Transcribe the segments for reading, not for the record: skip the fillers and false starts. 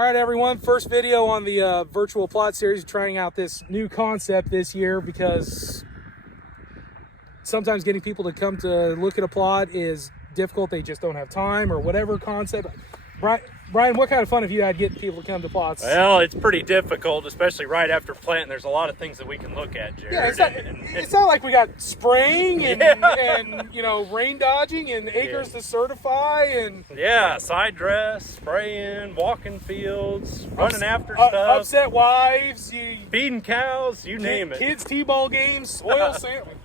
All right, everyone. First video on the virtual plot series, trying out this new concept this year because sometimes getting people to come to look at a plot is difficult. They just don't have time or whatever concept. Brian, what kind of fun have you had getting people to come to plots? Well, it's pretty difficult, especially right after planting. There's a lot of things that we can look at, Jared. Yeah, it's not like we got spraying and rain dodging and acres to certify and side dress, spraying, walking fields, running after stuff, upset wives, feeding cows, you name it. Kids t-ball games, soil sampling.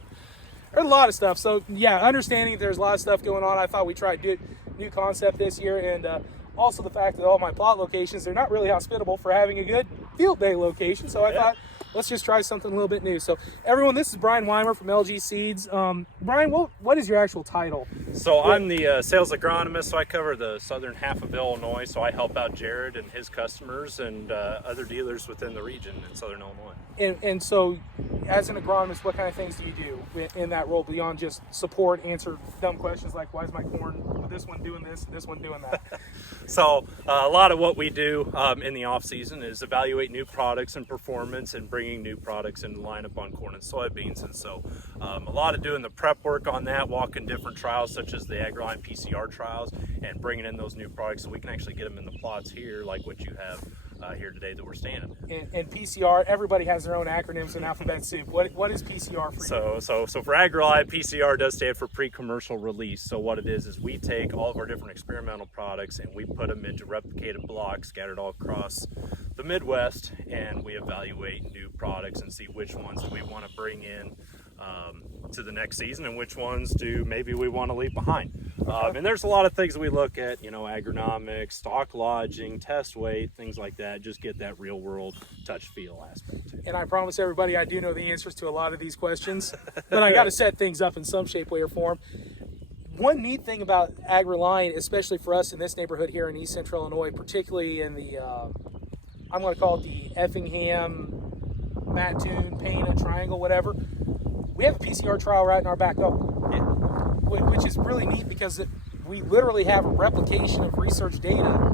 There's a lot of stuff. So yeah, understanding there's a lot of stuff going on, I thought we'd try to do a new concept this year, and also the fact that all my plot locations, they're not really hospitable for having a good field day location. So I thought, let's just try something a little bit new. So everyone, this is Brian Weimer from LG Seeds. Brian, what is your actual title? So I'm the sales agronomist, so I cover the southern half of Illinois. So I help out Jared and his customers and other dealers within the region in southern Illinois. And so as an agronomist, what kind of things do you do in that role beyond just support, answer dumb questions like, why is my corn, this one doing this, this one doing that? So a lot of what we do in the off season is evaluate new products and performance and bringing new products into lineup on corn and soybeans. And so a lot of doing the prep work on that, walking different trials such as the AgriLine PCR trials and bringing in those new products so we can actually get them in the plots here like what you have here today that we're standing. And PCR, everybody has their own acronyms in alphabet soup. What is PCR for you? So for AgriLine, PCR does stand for pre-commercial release. So what it is we take all of our different experimental products and we put them into replicated blocks scattered all across the Midwest, and we evaluate new products and see which ones do we want to bring in to the next season and which ones do maybe we want to leave behind. And there's a lot of things that we look at, agronomics, stock lodging, test weight, things like that. Just get that real world touch feel aspect. And I promise everybody I do know the answers to a lot of these questions, but I got to set things up in some shape, way, or form. One neat thing about AgriLine, especially for us in this neighborhood here in East Central Illinois, particularly in the, I'm going to call it the Effingham, Mattoon, Pana, Triangle, whatever, we have a PCR trial right in our back door, which is really neat because we literally have a replication of research data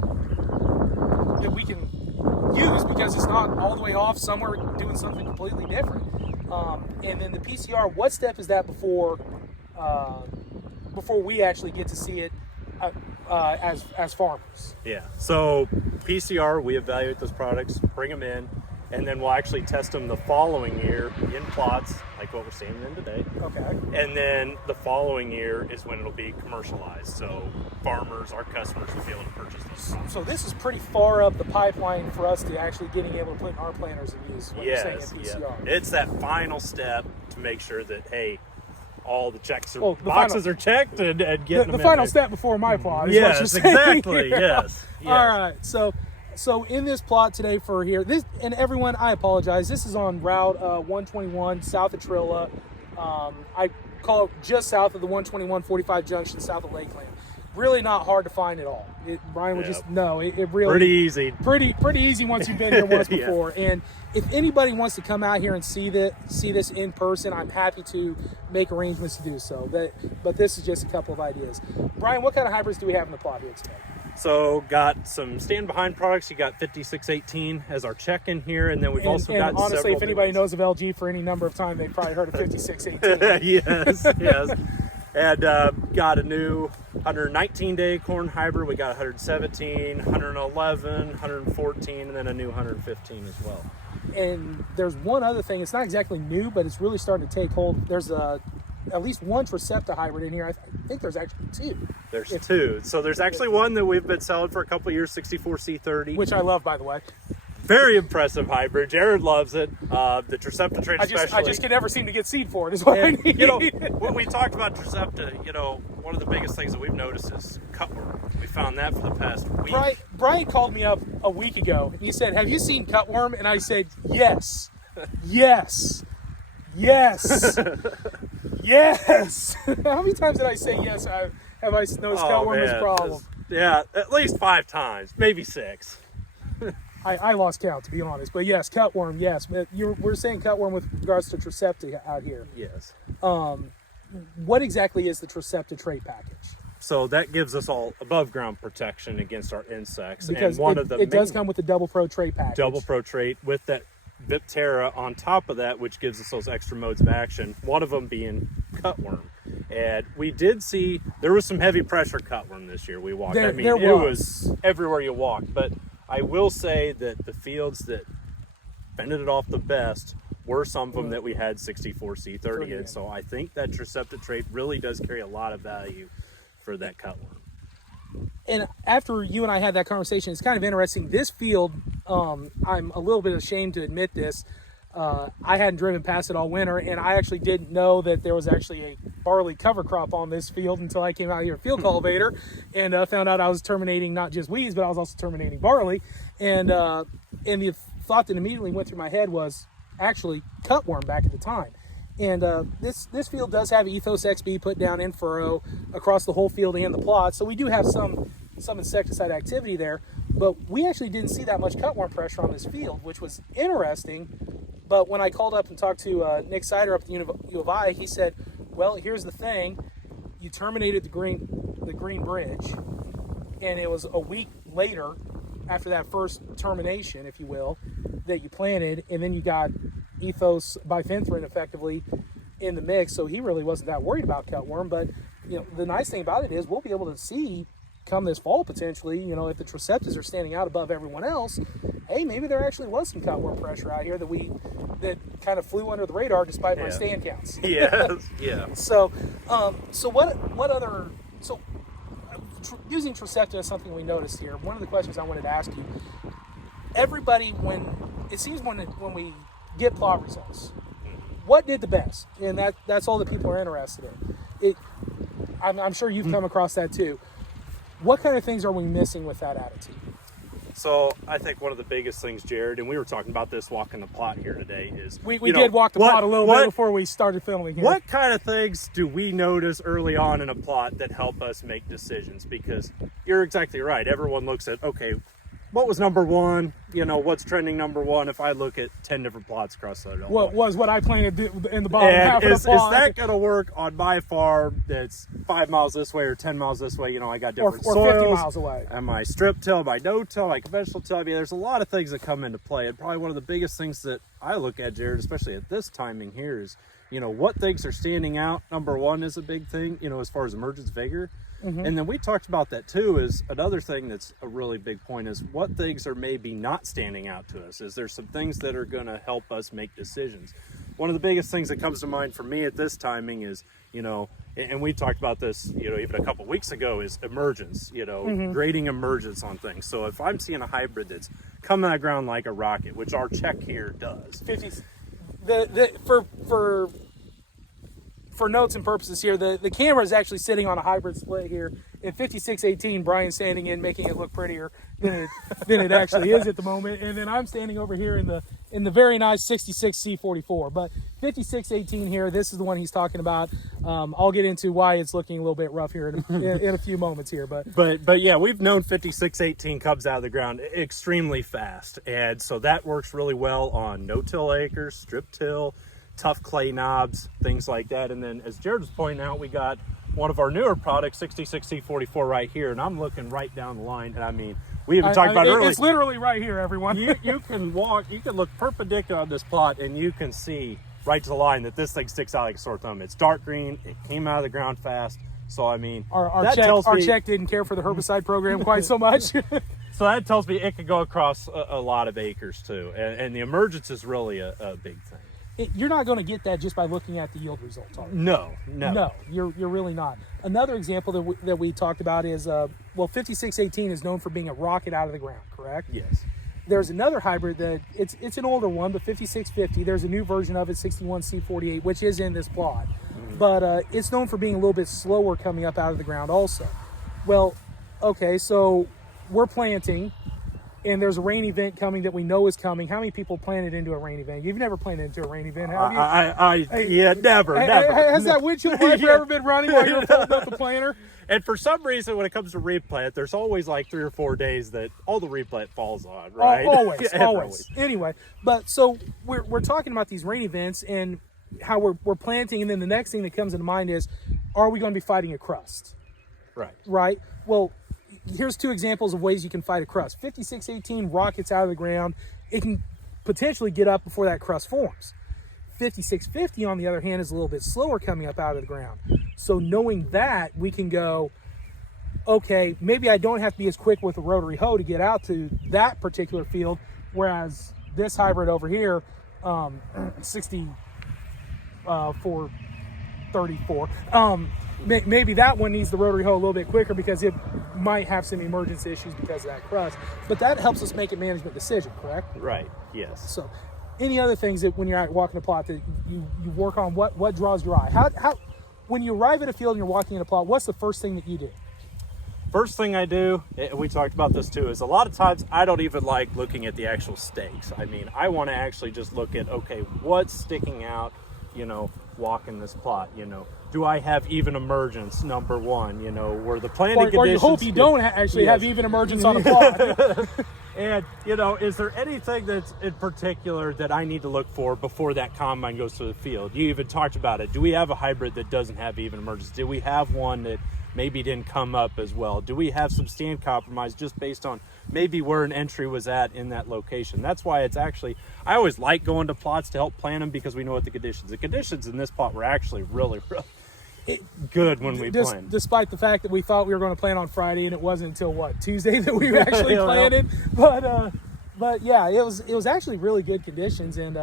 that we can use because it's not all the way off somewhere doing something completely different. And then the PCR, what step is that before we actually get to see it as farmers? Yeah, so PCR, we evaluate those products, bring them in, and then we'll actually test them the following year in plots, like what we're seeing in today. Okay. And then the following year is when it'll be commercialized. So farmers, our customers, will be able to purchase those products. So this is pretty far up the pipeline for us to actually getting able to put in our planters and use what you're saying in PCR. It's that final step to make sure that, hey, all the checks are, boxes are checked and get the final step before my plot is what you're saying. Exactly. Yes. All right. So in this plot today for here, and everyone, I apologize. This is on Route 121 south of Trilla. I call it just south of the 121-45 junction, south of Lakeland. Really not hard to find at all. Brian would just know it really pretty easy. Pretty easy once you've been here once before. And if anybody wants to come out here and see this in person, I'm happy to make arrangements to do so. But this is just a couple of ideas. Brian, what kind of hybrids do we have in the plot here today? So got some stand behind products. You got 5618 as our check in here, and then we've also got honestly, several if anybody knows of LG for any number of time, they've probably heard of 5618. yes. And got a new 119-day corn hybrid. We got 117, 111, 114, and then a new 115 as well. And there's one other thing. It's not exactly new, but it's really starting to take hold. There's at least one Tricepta hybrid in here. I think there's actually two. There's two. So there's actually one that we've been selling for a couple of years, 64C30. Which I love, by the way. Very impressive hybrid. Jared loves it. The Tricepta trait especially. I just can never seem to get seed for it is what I need. When we talked about Tricepta, one of the biggest things that we've noticed is cutworm. We found that for the past week. Brian called me up a week ago and he said, have you seen cutworm? And I said, yes. Yes. Yes. Yes. How many times did I say yes? Have I noticed cutworm is a problem? Yeah, at least 5 times, maybe 6. I lost count, to be honest. But yes, cutworm, yes. We're saying cutworm with regards to Tricepta out here. Yes. What exactly is the Tricepta trait package? So that gives us all above ground protection against our insects. Because and one of the it does come with the Double Pro trait package. Double Pro trait with that Viptera on top of that, which gives us those extra modes of action, one of them being cutworm. And we did see there was some heavy pressure cutworm this year. We walked. It was everywhere you walked. But I will say that the fields that fended it off the best were some of them that we had 64C30 in. So I think that Tricepta trait really does carry a lot of value for that cutworm. And after you and I had that conversation, it's kind of interesting. This field, I'm a little bit ashamed to admit this. I hadn't driven past it all winter, and I actually didn't know that there was actually a barley cover crop on this field until I came out here at field cultivator and found out I was terminating not just weeds, but I was also terminating barley. And the thought that immediately went through my head was actually cutworm back at the time. And this field does have Ethos XB put down in furrow across the whole field and the plot, so we do have some insecticide activity there, but we actually didn't see that much cutworm pressure on this field, which was interesting. But when I called up and talked to Nick Sider up at the U of I, he said, well, here's the thing, you terminated the green bridge, and it was a week later after that first termination, if you will, that you planted, and then you got Ethos bifenthrin effectively in the mix, so he really wasn't that worried about cutworm. But the nice thing about it is we'll be able to see come this fall potentially, if the Triceptas are standing out above everyone else, hey, maybe there actually was some cutworm pressure out here that kind of flew under the radar despite my stand counts. Yeah. So using Tricepta is something we noticed here. One of the questions I wanted to ask you, everybody, when we get plot results, what did the best? And that's all that people are interested in. I'm sure you've come across that too. What kind of things are we missing with that attitude? So I think one of the biggest things, Jared, and we were talking about this walking the plot here today, is we did walk the plot a little bit before we started filming here. What kind of things do we notice early on in a plot that help us make decisions? Because you're exactly right. Everyone looks at, okay, what was number one? What's trending number one? If I look at 10 different plots across the what I planted in the bottom half of the plot. Is that going to work on my farm that's 5 miles this way or 10 miles this way? I got different soils. Or 50 miles away. Am I strip till, am I no till, am I conventional till? I mean, there's a lot of things that come into play. And probably one of the biggest things that I look at, Jared, especially at this timing here, is, what things are standing out. Number one is a big thing, as far as emergence vigor. Mm-hmm. And then we talked about that too, is another thing that's a really big point is what things are maybe not standing out to us. Is there some things that are going to help us make decisions? One of the biggest things that comes to mind for me at this timing is, and we talked about this, even a couple weeks ago, is emergence, grading emergence on things. So if I'm seeing a hybrid that's coming out of the ground like a rocket, which our check here does. For notes and purposes here, the camera is actually sitting on a hybrid split here. In 5618, Brian's standing in, making it look prettier than it actually is at the moment. And then I'm standing over here in the very nice 66C44. But 5618 here, this is the one he's talking about. I'll get into why it's looking a little bit rough here in a few moments here. But yeah, we've known 5618 comes out of the ground extremely fast. And so that works really well on no-till acres, strip-till, tough clay knobs, things like that. And then as Jared was pointing out, we got one of our newer products, 66C44 right here, and I'm looking right down the line. And I mean, we even talked about earlier. It's literally right here, everyone. you can look perpendicular on this plot, and you can see right to the line that this thing sticks out like a sore thumb. It's dark green. It came out of the ground fast. So I mean, our check didn't care for the herbicide program quite so much. So that tells me it could go across a lot of acres too, and the emergence is really a big thing. You're not going to get that just by looking at the yield results, are you? No, you're really not. Another example that we talked about is 5618 is known for being a rocket out of the ground, correct? Yes. There's another hybrid that it's an older one, but 5650. There's a new version of it, 61C48, which is in this plot, but it's known for being a little bit slower coming up out of the ground also. Well, okay, so we're planting, and there's a rain event coming that we know is coming. How many people planted into a rain event? You've never planted into a rain event, have you? Never. Has that windshield wiper ever been running while you were folding up the planter? And for some reason, when it comes to replant, there's always like 3 or 4 days that all the replant falls on, right? Always. Anyway, but so we're talking about these rain events and how we're planting, and then the next thing that comes into mind is, are we going to be fighting a crust? Right. Right? Well, here's two examples of ways you can fight a crust. 5618 rockets out of the ground. It can potentially get up before that crust forms. 5650, on the other hand, is a little bit slower coming up out of the ground. So knowing that, we can go, okay, maybe I don't have to be as quick with a rotary hoe to get out to that particular field, whereas this hybrid over here, 6434, maybe that one needs the rotary hoe a little bit quicker because it might have some emergency issues because of that crust. But that helps us make a management decision, correct? Right. Yes. So any other things that when you're out walking a plot that you work on, what draws your eye? How when you arrive at a field and you're walking in a plot, what's the first thing that you do? First thing I do, and we talked about this too, is a lot of times I don't even like looking at the actual stakes. I mean, I want to actually just look at, okay, what's sticking out, walking this plot, do I have even emergence, number one, where the planting conditions... Or you hope you don't actually have even emergence on the plot. And, is there anything that's in particular that I need to look for before that combine goes to the field? You even talked about it. Do we have a hybrid that doesn't have even emergence? Do we have one that maybe didn't come up as well? Do we have some stand compromise just based on maybe where an entry was at in that location? That's why it's actually, I always like going to plots to help plan them because we know what the conditions in this plot were actually really, really good when we planned. Despite the fact that we thought we were going to plan on Friday and it wasn't until Tuesday that we actually planned it. But yeah, it was actually really good conditions. And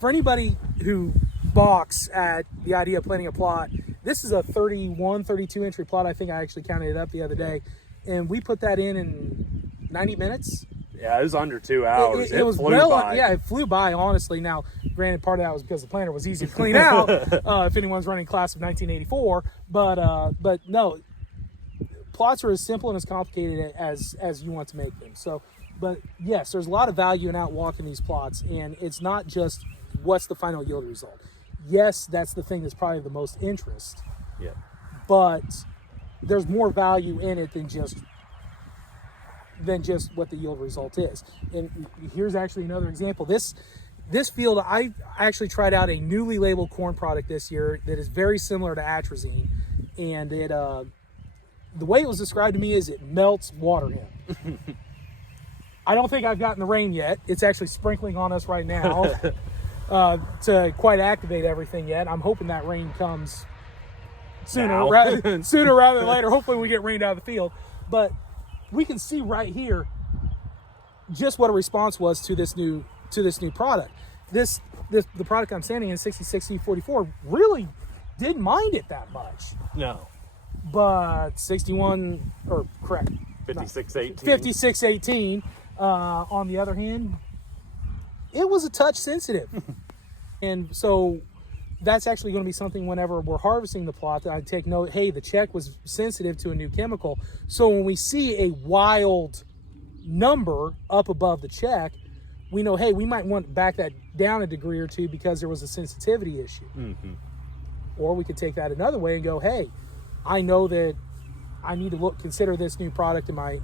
for anybody who balks at the idea of planning a plot, this is a 32 entry plot. I think I actually counted it up the other day, and we put that in 90 minutes. Yeah, it was under 2 hours. It flew by. Yeah, it flew by, honestly. Now, granted, part of that was because the planner was easy to clean out if anyone's running class of 1984. But no, plots are as simple and as complicated as you want to make them. So, but yes, there's a lot of value in out walking these plots, and it's not just what's the final yield result. Yes, that's the thing that's probably the most interest. Yeah. But there's more value in it than just what the yield result is. And here's actually another example. This field, I actually tried out a newly labeled corn product this year that is very similar to atrazine, and it the way it was described to me is it melts water in. I don't think I've gotten the rain yet. It's actually sprinkling on us right now to quite activate everything yet. I'm hoping that rain comes sooner rather than later. Hopefully we get rained out of the field. But we can see right here just what a response was to this new product. The product I'm standing in, 66C44, really didn't mind it that much. No. But 5618 on the other hand, it was a touch sensitive. And so that's actually going to be something whenever we're harvesting the plot that I take note, hey, the check was sensitive to a new chemical. So when we see a wild number up above the check, we know, hey, we might want to back that down a degree or two because there was a sensitivity issue. Mm-hmm. Or we could take that another way and go, hey, I know that I need to consider this new product in my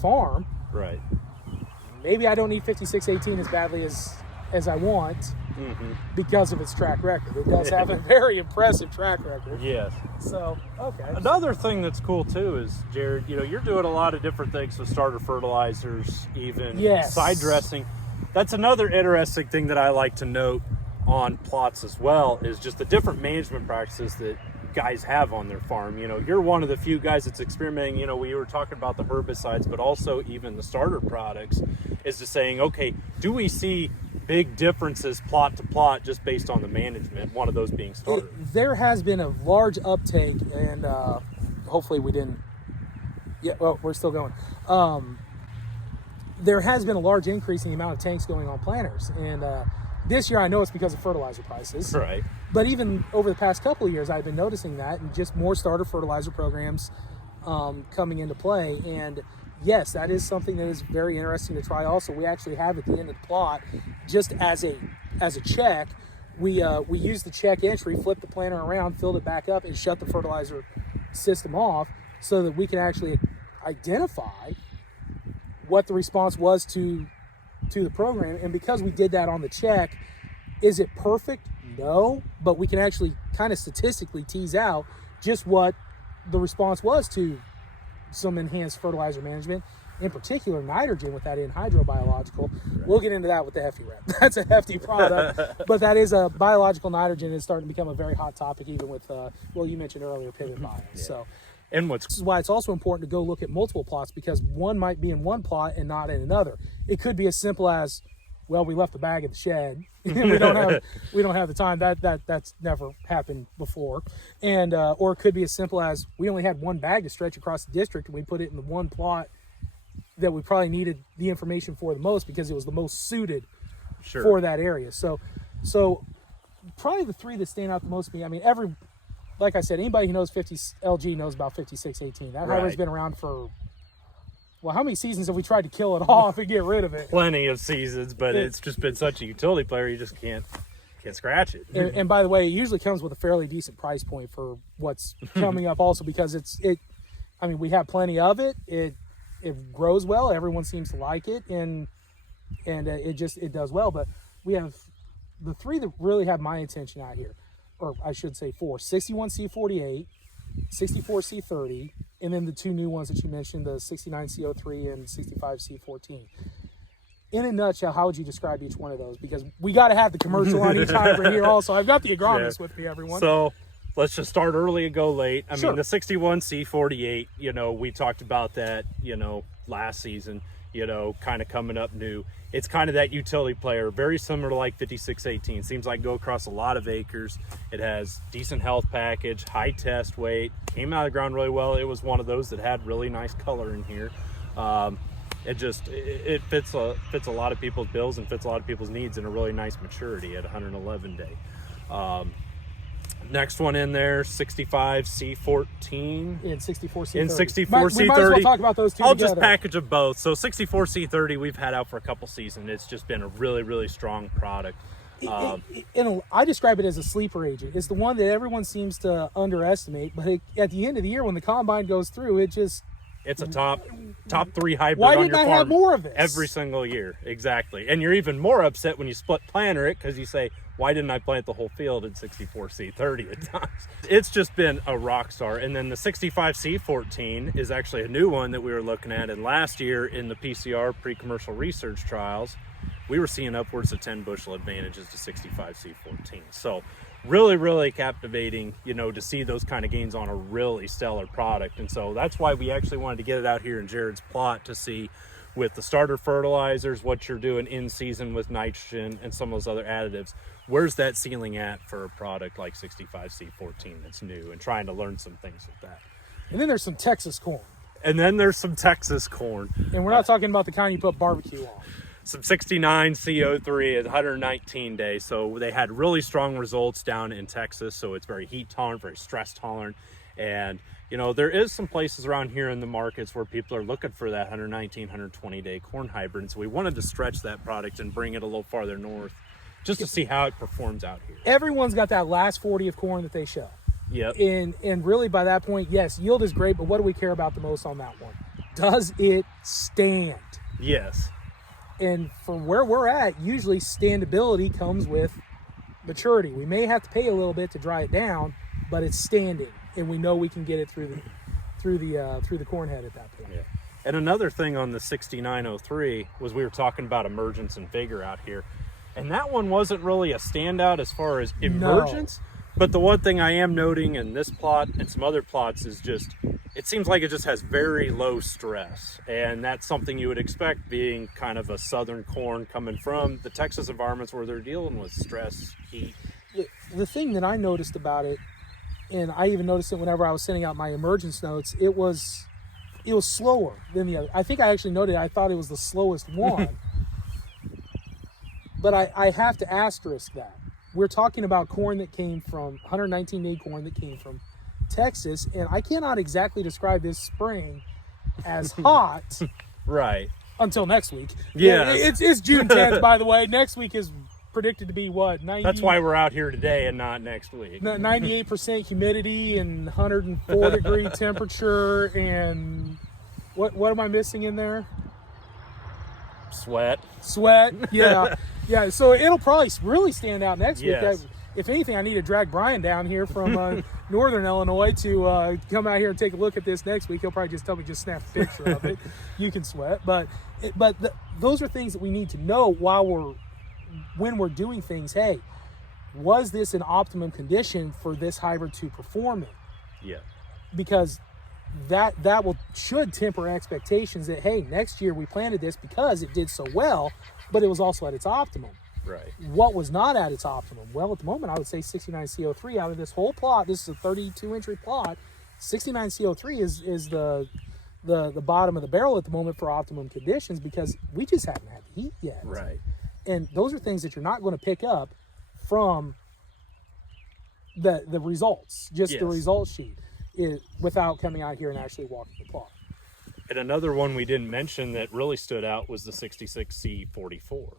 farm. Right. Maybe I don't need 5618 as badly as I want. Mm-hmm. Because of its track record. It does have a very impressive track record. Yes. So, okay. Another thing that's cool too is, Jared, you're doing a lot of different things with starter fertilizers, even side dressing. That's another interesting thing that I like to note on plots as well, is just the different management practices that guys have on their farm. You're one of the few guys that's experimenting. We were talking about the herbicides, but also even the starter products, is to saying, okay, do we see big differences plot to plot just based on the management, one of those being starter? There has been a large uptake, and hopefully we didn't, we're still going. There has been a large increase in the amount of tanks going on planters, and this year I know it's because of fertilizer prices. Right. But even over the past couple of years, I've been noticing that, and just more starter fertilizer programs coming into play. And yes, that is something that is very interesting to try. Also, we actually have at the end of the plot, just as a check, we use the check entry, flip the planter around, filled it back up, and shut the fertilizer system off, so that we can actually identify what the response was to the program. And because we did that on the check, is it perfect? No, but we can actually kind of statistically tease out just what the response was to some enhanced fertilizer management, in particular nitrogen with that hydrobiological. Right. We'll get into that with the hefty rep. That's a hefty product, but that is a biological nitrogen is starting to become a very hot topic, even with, well, you mentioned earlier, pivot bios. Yeah. So, and this is why it's also important to go look at multiple plots, because one might be in one plot and not in another. It could be as simple as, well, we left the bag at the shed and we don't have the time. That's never happened before. And or it could be as simple as we only had one bag to stretch across the district and we put it in the one plot that we probably needed the information for the most because it was the most suited for that area. So probably the three that stand out the most to me, I mean, like I said, anybody who knows 50 LG knows about 5618. That hybrid's been around for, well, how many seasons have we tried to kill it off and get rid of it? Plenty of seasons, but it's just been such a utility player, you just can't scratch it. And by the way, it usually comes with a fairly decent price point for what's coming up also, because I mean, we have plenty of it. It grows well. Everyone seems to like it, and it does well. But we have the three that really have my attention out here, or I should say four: 61C48, 64C30, and then the two new ones that you mentioned, the 69C03 and 65C14. In a nutshell, how would you describe each one of those? Because we got to have the commercial on each hybrid here also. I've got the agronomist with me, everyone. So let's just start early and go late. I mean, the 61C48, we talked about that, last season, kind of coming up new. It's kind of that utility player, very similar to like 5618. Seems like go across a lot of acres. It has decent health package, high test weight, came out of the ground really well. It was one of those that had really nice color in here. It fits a lot of people's bills and fits a lot of people's needs in a really nice maturity at 111 day. Next one in there, 65C14 and 64C30. And 64C30. We might as well talk about those two together. Just package them both. So 64C30 we've had out for a couple seasons. It's just been a really, really strong product. I describe it as a sleeper agent. It's the one that everyone seems to underestimate, but at the end of the year when the combine goes through, it's a top three hybrid on your farm. Why didn't I have more of this? Every single year, exactly. And you're even more upset when you split planter it because you say, why didn't I plant the whole field in 64C30 at times? It's just been a rock star. And then the 65C14 is actually a new one that we were looking at. And last year in the PCR pre-commercial research trials, we were seeing upwards of 10 bushel advantages to 65C14. So really, really captivating, to see those kind of gains on a really stellar product. And so that's why we actually wanted to get it out here in Jared's plot to see with the starter fertilizers, what you're doing in season with nitrogen and some of those other additives. Where's that ceiling at for a product like 65C14 that's new, and trying to learn some things with that. And then there's some Texas corn. And we're not talking about the kind you put barbecue on. Some 69C03 at 119 days. So they had really strong results down in Texas. So it's very heat tolerant, very stress tolerant. And, there is some places around here in the markets where people are looking for that 119, 120 day corn hybrid. And so we wanted to stretch that product and bring it a little farther north just to see how it performs out here. Everyone's got that last 40 of corn that they show. Yep. And really by that point, yes, yield is great, but what do we care about the most on that one? Does it stand? Yes. And from where we're at, usually standability comes with maturity. We may have to pay a little bit to dry it down, but it's standing, and we know we can get it through the corn head at that point. Yeah. And another thing on the 6903 was we were talking about emergence and vigor out here, and that one wasn't really a standout as far as emergence. No. But the one thing I am noting in this plot and some other plots is just, it seems like it just has very low stress. And that's something you would expect being kind of a southern corn coming from the Texas environments where they're dealing with stress, heat. The thing that I noticed about it, and I even noticed it whenever I was sending out my emergence notes, it was slower than the other. I think I actually noted, I thought it was the slowest one. But I have to asterisk that. We're talking about corn that came from 119-day corn that came from Texas, and I cannot exactly describe this spring as hot. Right. Until next week. Yeah. It's June 10th, by the way. Next week is predicted to be what? 90, that's why we're out here today and not next week. 98% humidity and 104 degree temperature, and what am I missing in there? Sweat. Yeah. Yeah, so it'll probably really stand out next week. if anything, I need to drag Brian down here from Northern Illinois to come out here and take a look at this next week. He'll probably just tell me, just snap a picture of it. You can sweat. But those are things that we need to know when we're doing things. Hey, was this an optimum condition for this hybrid to perform in? Yeah. Because that should temper expectations that, hey, next year we planted this because it did so well, but it was also at its optimum. Right. What was not at its optimum? Well, at the moment, I would say 69 CO3 out of this whole plot. This is a 32 entry plot. 69 CO3 is the bottom of the barrel at the moment for optimum conditions, because we just haven't had the heat yet. Right. And those are things that you're not going to pick up from the results, just Yes. the results sheet, without coming out here and actually walking the plot. And another one we didn't mention that really stood out was the 66C44.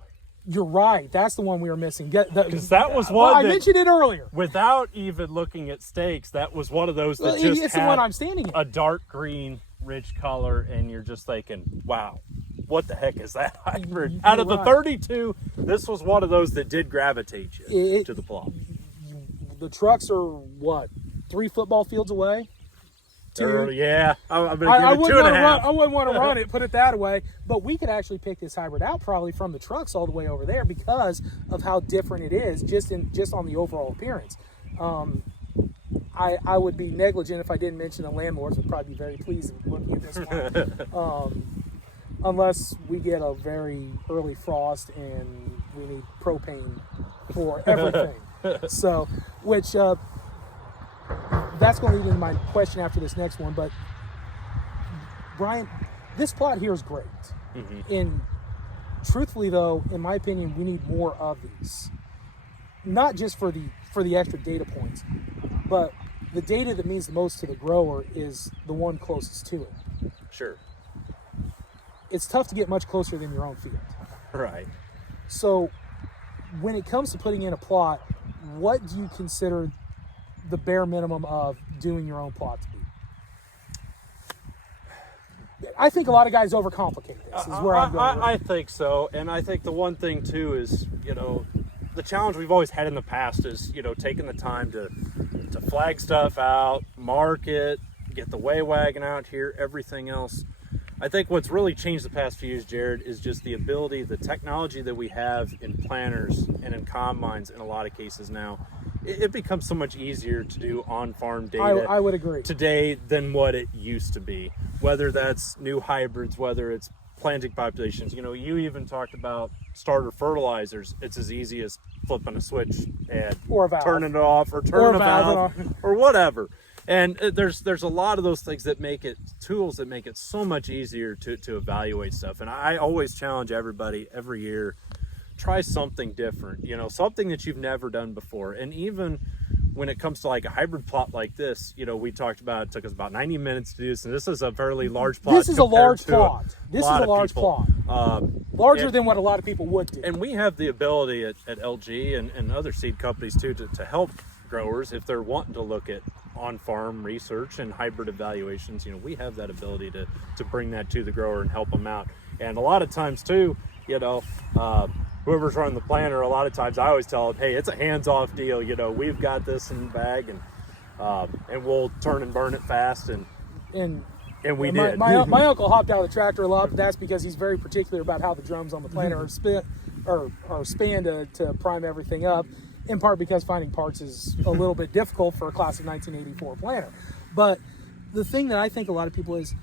You're right. That's the one we were missing. Because that was Well, one I that, mentioned it earlier. without even looking at stakes, that was one of those that Well, just it's had the one I'm standing in. a dark green, rich color, and you're just thinking, wow, what the heck is that hybrid? You're Out of the right. 32, this was one of those that did gravitate you to the plot. The trucks are, what, 3 football fields away? 2? Yeah, I'm going I to give it 2.5. I wouldn't want to run it, put it that way. But we could actually pick this hybrid out probably from the trucks all the way over there because of how different it is just on the overall appearance. I would be negligent if I didn't mention the landlords would probably be very pleased looking at this one. Unless we get a very early frost and we need propane for everything. So, which that's going to lead into my question after this next one. But Brian, this plot here is great. Mm-hmm. And truthfully, though, in my opinion, we need more of these. Not just for the extra data points, but the data that means the most to the grower is the one closest to it. Sure. It's tough to get much closer than your own field. Right. So when it comes to putting in a plot, what do you consider the bare minimum of doing your own plot to be? I think a lot of guys overcomplicate this, is where I'm going. I think so. And I think the one thing, too, is, the challenge we've always had in the past is, taking the time to flag stuff out, mark it, get the weigh wagon out here, everything else. I think what's really changed the past few years, Jared, is just the ability, the technology that we have in planters and in combines in a lot of cases now. It becomes so much easier to do on-farm data I would agree today than what it used to be. Whether that's new hybrids, whether it's planting populations. You even talked about starter fertilizers. It's as easy as flipping a switch and or a valve. Turning it off or turning a valve or whatever. And there's a lot of those things that make it tools that make it so much easier to evaluate stuff. And I always challenge everybody every year, try something different, something that you've never done before. And even when it comes to like a hybrid plot like this, we talked about it took us about 90 minutes to do this, and this is a fairly large plot. This is a large plot. This is a large plot. Larger than what a lot of people would do. And we have the ability at LG and other seed companies too to help growers if they're wanting to look at on-farm research and hybrid evaluations. We have that ability to bring that to the grower and help them out. And a lot of times too, whoever's running the planter, a lot of times I always tell them, hey, it's a hands-off deal. We've got this in the bag, and we'll turn and burn it fast. And we did. My uncle hopped out of the tractor a lot, but that's because he's very particular about how the drums on the planter are spanned to prime everything up. In part because finding parts is a little bit difficult for a class of 1984 planter. But the thing that I think a lot of people is,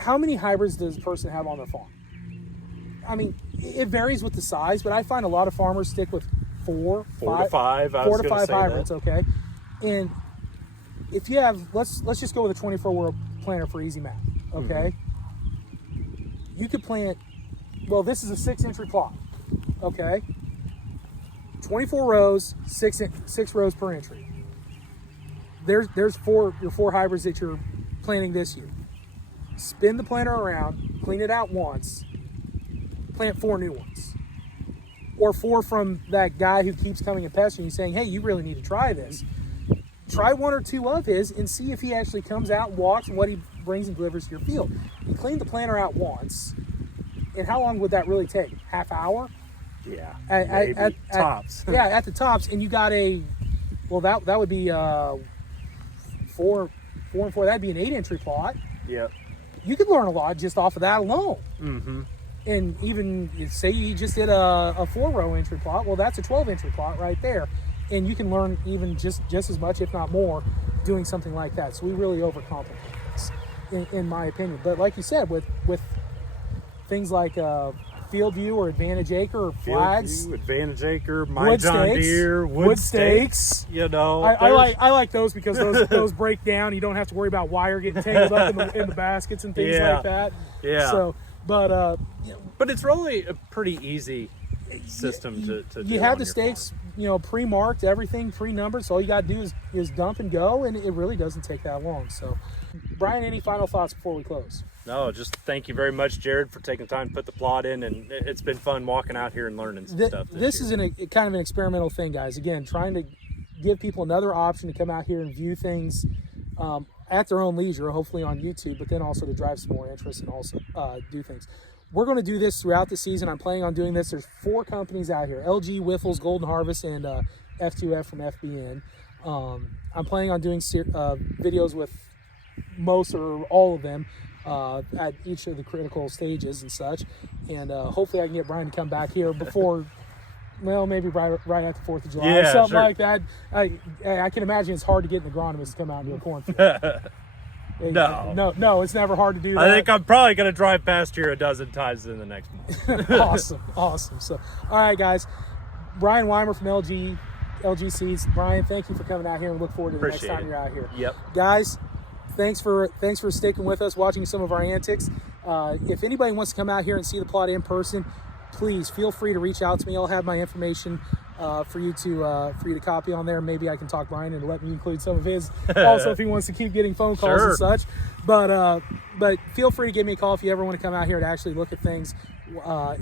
how many hybrids does a person have on their farm? I mean, it varies with the size, but I find a lot of farmers stick with four to five hybrids. Okay, and if you have, let's just go with a 24-row planter for easy math. Okay, you could plant. Well, this is a 6-entry plot. Okay, 24 rows, 6 rows per entry. There's your four hybrids that you're planting this year. Spin the planter around, clean it out once. Plant 4 new ones, or 4 from that guy who keeps coming and pestering you saying, hey, you really need to try this. Try 1 or 2 of his and see if he actually comes out and walks and what he brings and delivers to your field. You clean the planter out once, and how long would that really take? Half hour? Yeah, at tops. Yeah, at the tops, and you got that would be 4 and 4. That'd be an 8 entry plot. Yep. You could learn a lot just off of that alone. Mm-hmm. And even say you just did a 4-row entry plot, well, that's a 12 entry plot right there, and you can learn even just as much, if not more, doing something like that. So we really overcomplicate this, in my opinion. But like you said, with things like Field View or Advantage Acre or flags, Field View, Advantage Acre, My wood John stakes, Deere, wood stakes. You know, I like those because those break down. You don't have to worry about wire getting tangled up in the baskets and things like that. Yeah. So, but it's really a pretty easy system to do. You have the stakes, pre-marked, everything pre-numbered. So all you got to do is dump and go, and it really doesn't take that long. So, Brian, any final thoughts before we close? No, just thank you very much, Jared, for taking time to put the plot in, and it's been fun walking out here and learning some stuff. This is kind of an experimental thing, guys. Again, trying to give people another option to come out here and view things at their own leisure, hopefully on YouTube, but then also to drive some more interest and also do things. We're going to do this throughout the season. I'm planning on doing this. There's 4 companies out here: LG, Wiffles, Golden Harvest, and F2F from FBN. I'm planning on doing videos with most or all of them at each of the critical stages and such, and hopefully I can get Brian to come back here before, well, maybe right after 4th of July or something like that. I can imagine it's hard to get an agronomist to come out into a cornfield. No, it's never hard to do that. I think I'm probably going to drive past here a dozen times in the next month. Awesome. So, all right, guys. Brian Weimer from LG Seeds. Brian, thank you for coming out here, and look forward to the next time you're out here. Yep. Guys, thanks for sticking with us, watching some of our antics. If anybody wants to come out here and see the plot in person, please feel free to reach out to me. I'll have my information for you to copy on there. Maybe I can talk Brian and let me include some of his also if he wants to keep getting phone calls and such. But feel free to give me a call if you ever want to come out here to actually look at things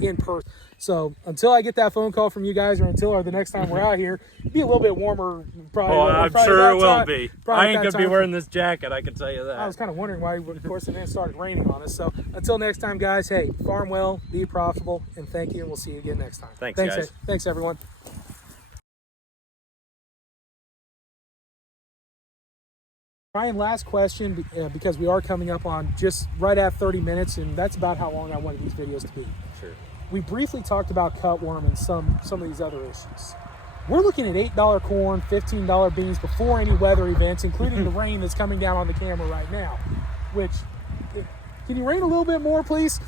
in person. So until I get that phone call from you guys, or the next time we're out here, it'll be a little bit warmer. I'm sure it will be. I ain't going to be wearing this jacket, I can tell you that. I was kind of wondering why, of course, it then started raining on us. So until next time, guys, hey, farm well, be profitable, and thank you, and we'll see you again next time. Thanks guys. Thanks, everyone. Ryan, last question, because we are coming up on just right at 30 minutes, and that's about how long I wanted these videos to be. Sure. We briefly talked about cutworm and some of these other issues. We're looking at $8 corn, $15 beans before any weather events, including the rain that's coming down on the camera right now. Which, can you rain a little bit more, please?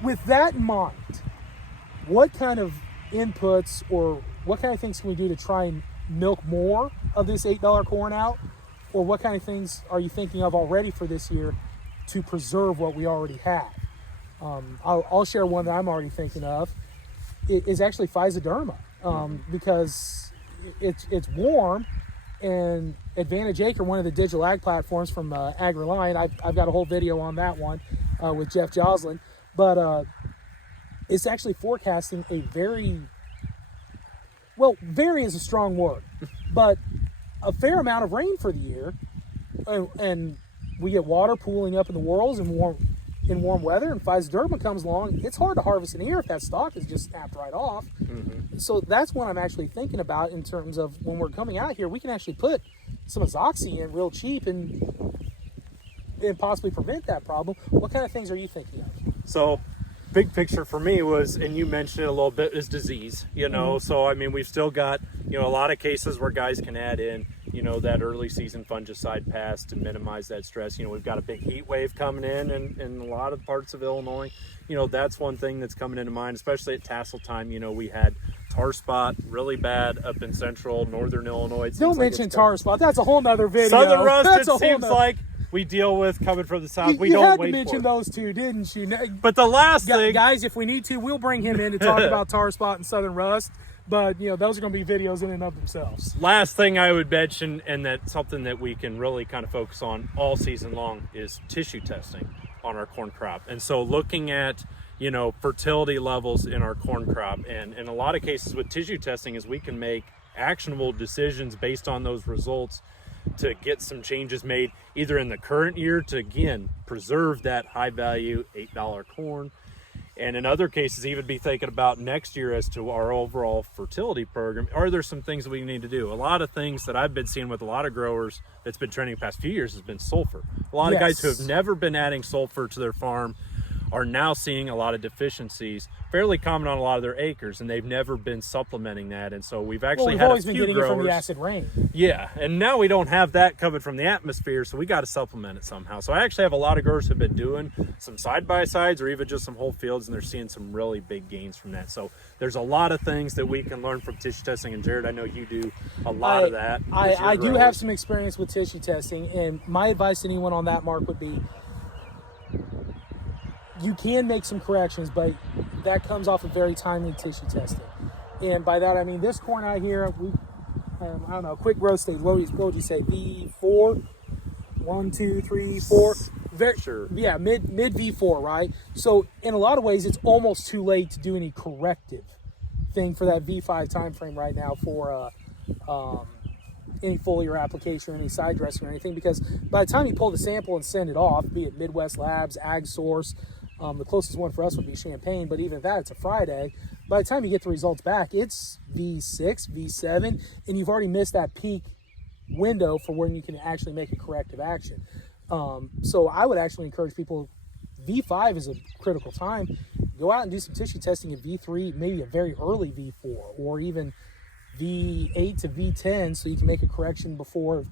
With that in mind, what kind of inputs or what kind of things can we do to try and milk more of this $8 corn out? Or what kind of things are you thinking of already for this year to preserve what we already have? I'll share one that I'm already thinking of. It is actually Physoderma, because it's warm, and Advantage Acre, one of the digital ag platforms from AgriLion, I've got a whole video on that one with Jeff Joslin, but it's actually forecasting a very is a strong word, but a fair amount of rain for the year, and we get water pooling up in the whorls and warm weather, and Physoderma comes along. It's hard to harvest an ear if that stalk is just snapped right off. So that's what I'm actually thinking about in terms of when we're coming out here, we can actually put some Azoxy in real cheap and possibly prevent that problem. What kind of things are you thinking of? So big picture for me was, and you mentioned it a little bit, is disease, so I mean, we've still got, a lot of cases where guys can add in, that early season fungicide pass to minimize that stress. We've got a big heat wave coming in a lot of parts of Illinois. That's one thing that's coming into mind, especially at tassel time. We had tar spot really bad up in central northern Illinois. Don't mention tar spot. That's a whole nother video. Southern rust, it seems like we deal with coming from the south. We don't wait for it. You had to mention those two, didn't you? But the last thing, guys, if we need to, we'll bring him in to talk about tar spot and southern rust. But those are going to be videos in and of themselves. Last thing I would mention, and that's something that we can really kind of focus on all season long, is tissue testing on our corn crop. And so looking at fertility levels in our corn crop, and in a lot of cases with tissue testing, is we can make actionable decisions based on those results to get some changes made either in the current year to again preserve that high value $8 corn, And in other cases, even be thinking about next year as to our overall fertility program. Are there some things that we need to do? A lot of things that I've been seeing with a lot of growers that's been trending the past few years has been sulfur. A lot of guys who have never been adding sulfur to their farm are now seeing a lot of deficiencies, fairly common on a lot of their acres, and they've never been supplementing that. And so we've actually had always a been few getting growers, it from the acid rain. Yeah, and now we don't have that coming from the atmosphere, so we got to supplement it somehow. So I actually have a lot of growers who've been doing some side-by-sides or even just some whole fields, and they're seeing some really big gains from that. So there's a lot of things that we can learn from tissue testing, and Jared, I know you do a lot of that. I do have some experience with tissue testing, and my advice to anyone on that, Mark, would be you can make some corrections, but that comes off of very timely tissue testing. And by that, I mean this corn out here, I don't know, quick growth stage, what would you say, V4? 1, 2, 3, 4. Very, sure. Yeah, mid V4, right? So in a lot of ways, it's almost too late to do any corrective thing for that V5 time frame right now for any foliar application or any side dressing or anything, because by the time you pull the sample and send it off, be it Midwest Labs, Ag Source, the closest one for us would be Champaign, but even that, it's a Friday. By the time you get the results back, it's V6, V7, and you've already missed that peak window for when you can actually make a corrective action. So I would actually encourage people, V5 is a critical time. Go out and do some tissue testing at V3, maybe a very early V4, or even V8 to V10, so you can make a correction before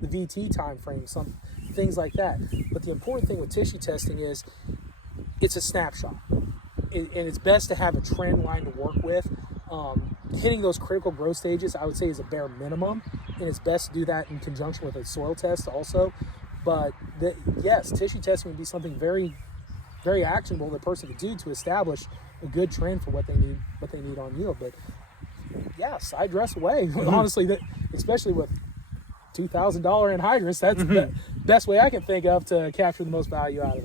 the VT time frame, some things like that. But the important thing with tissue testing is it's a snapshot, and it's best to have a trend line to work with. Hitting those critical growth stages, I would say, is a bare minimum, and it's best to do that in conjunction with a soil test also. But yes, tissue testing would be something very, very actionable that a person could do to establish a good trend for what they need on yield. But yeah, side dress away. Honestly, that, especially with $2,000 anhydrous, that's the best way I can think of to capture the most value out of that.